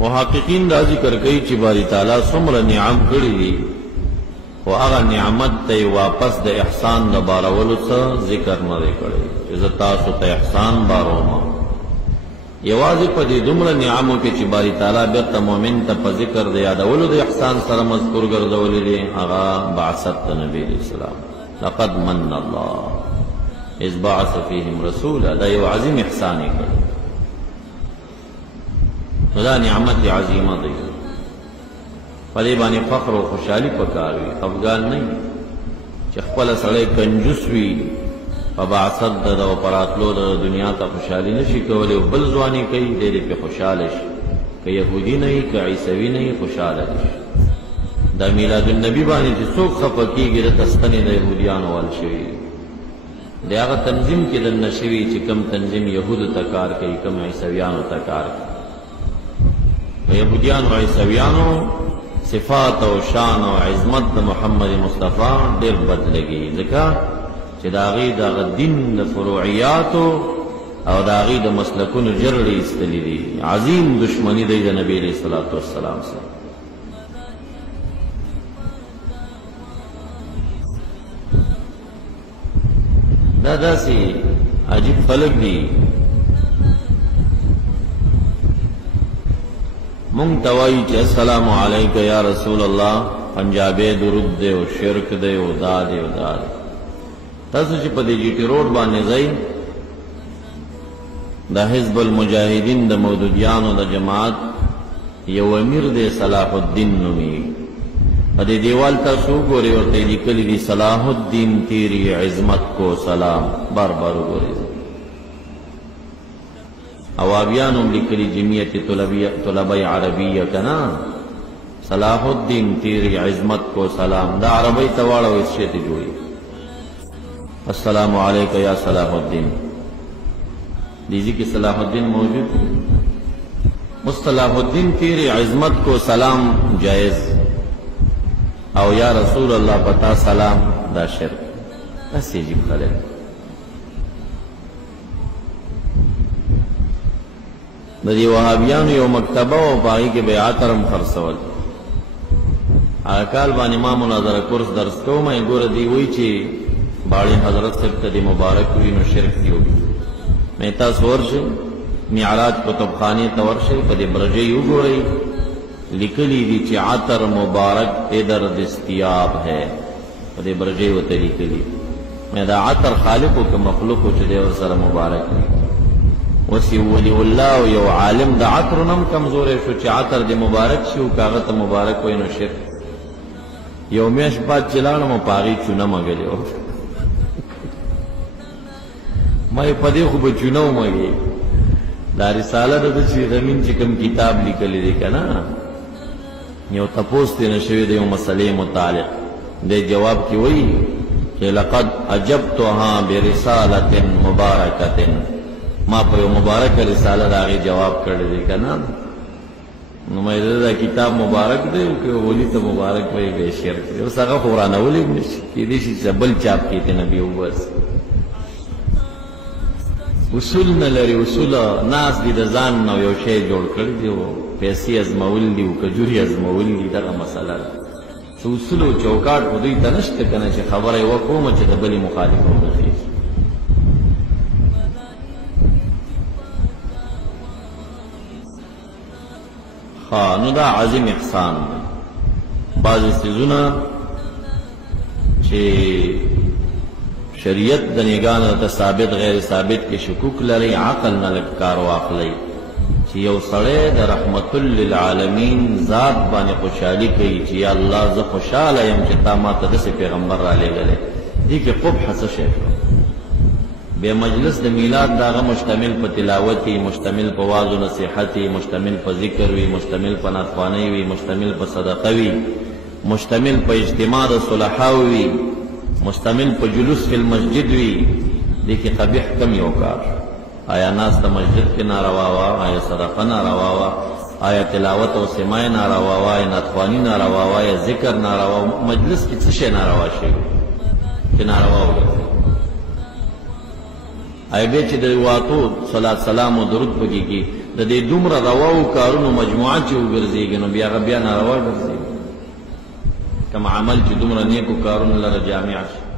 محققین دا ذکر کوي چې باری تعالی څومره نعم کړی دي خو هغه نعمت ته واپس د احسان د بارولو څخه ذکر نه دی کړی چې زه تاسو ته احسان باروم. یوازې په دې دومره نعمو کې چې باری تعالی بیرته مؤمن ته په ذکر د یادولو د احسان سره مذکور ګرځولې دي هغه بعثت د نبي علیه السلام. لقد من الله اذ بعث فیهم رسولا، دا یو عظیم احسان یې کړی. نو دا نعمت عظیمه دی، په دې باندې فخر او خوشحالي پکار وي. افغان نه چې خپل سړی کنجوس وي په بعثت د پراتلو د دنیا ته خوشحالي نشي کولی او بل ځواني کوي ډېرې پې خوشحاله شي. که یهودي نه وي که عیسوي نه وي خوشحاله شي. دا میلاد النبي باندې چې څوک خفه کېږي د تستنې د یهودیانو ول شوي د هغه تنظیم کې دننه شوي چې کم تنظیم یهودو ته کار کوي کم عیسویانو ته کار کوي. یهودیانو او عیسویانو صفات او شان او عظمت د محمد مصطفی ډېر بد لګي، ځکه چې د هغې دغه دین د فروعیاتو او د هغې د مسلکونو جرړې ایستلي دي. عظیم دشمني دی د نبي علیه الصلاة والسلام سره. دا داسې عجیب خلک دي. مونږ ته وایي چې السلام علیک یا رسول الله، پنجابی درود دی او شرک دی او دا دی او دا دی. تاسو چې په دې جی ټي روډ باندې ځئ د حزب المجاهدین د مودودیانو د جماعت یو امیر دی صلاح الدین نومیږي. په دې دیوال تاسو وګورئ ورته لیکلي دي صلاح الدین تیری عظمت کو سلام. بار بار وګورئ. اوابیانو لیکلي جمعیت طلبه عربیه کنا صلاح الدین تیری عظمت کو سلام. دا عربی ته واړو هېڅ شی ته جوړي. السلام علیک یا صلاح الدین دیجی کی صلاح الدین موجود. صلاح الدین تیری عظمت کو سلام جائز او یا رسول اللہ پتا سلام دا شرک. ایسی عجیب خلق. د دې وهابیانو یو مکتبه او باغی کې بیعت رم خرڅول. هغه کال باندې ما مناظره کورس درس کوم. ګوره دی وایي چې باړی حضرت صاحب ته دی مبارک وي نو شرک دی وي. مې تاسو ورشئ معراج کتبخانې ته ورشئ په دې برجې وګورئ لیکلي دي چې عطر مبارک ادر دستیاب ہے. په دې برجې ورته لیکلي. مې دا عطر خالق او که مخلوق چې دی ورسره مبارک وي. اوس یو ولي الله او یو عالم د عطر نم کمزوری شو چې عطر دی مبارک شي او که هغه ته مبارک وي نو شرک. یو میاشت بعد چې لاړم په هغې چونه مږلې وه. ما یې په دې خو به چونه ومږې. دا رساله د ده چې غمین چې کوم کتاب لیکلی دی که نه یو تپوس ترېنه شوی د یو مسلې متعلق. دی جواب کې وایي چې لقد عجبتها برسالة مبارکة. ما په یو مبارکه رساله د هغې جواب کړی دی که نه. نو مې دا کتاب مبارک دی او که ولي ته مبارک وایي بې شرک دی. اوس هغه خو رانولی هم نشي کېدای شي چې بل چاپ کې ترېنه بیا وباسي. اصول نه لري. اصول ناس دي د ځان نه یو شی جوړ کړی دی او پیسې ازمول دي او کجوري ازمول دي. دغه مسله ده. څه اصول او چوکاټ خو دوی ته نشته که نه چې خبره یې وکړم چې د بلې مخالف ونخېږي. نو دا عظیم احسان دی. بعضې څیزونه چې شریعت د نیګانو ته ثابت غیر ثابت کې شکوک لري عقل نه لږ کار واخلئ چې یو سړی د رحمت للعالمین ذات باندې خوشحالي کوي چې یا الله زه خوشحاله یم چې تا ما ته داسې پیغمبر رالیږلی. دې کې قبح څه شی شو؟ بیا مجلس د میلاد د هغه مشتمل په تلاوت وي، مشتمل په واعظ و نصیحت وي، مشتمل په ذکر وي، مشتمل په نعتخوانۍ وي، مشتمل په صدقه وي، مشتمل په اجتماع د صلحاو وي، مشتمل په جلوس فی المسجد وي. دې کې قبیح کم یو کار؟ آیا ناس د مسجد کې ناروا وه؟ آیا صدقه ناروا وه؟ آیا تلاوت او سماع ناروا وه؟ آیا نعتخواني ناروا وه؟ آیا ذکر ناروا وه؟ مجلس کې څه شی ناروا شوي چې ناروا وګرځي؟ آیا بیا چې د واتو صلات سلام او درود پکې کې د د دې دومره رواو کارونو مجموعه چې وګرځېږي نو بیا هغه بیا ناروا ګرځېږي کوم عمل چې دومره نیکو کارونو لره جامع شي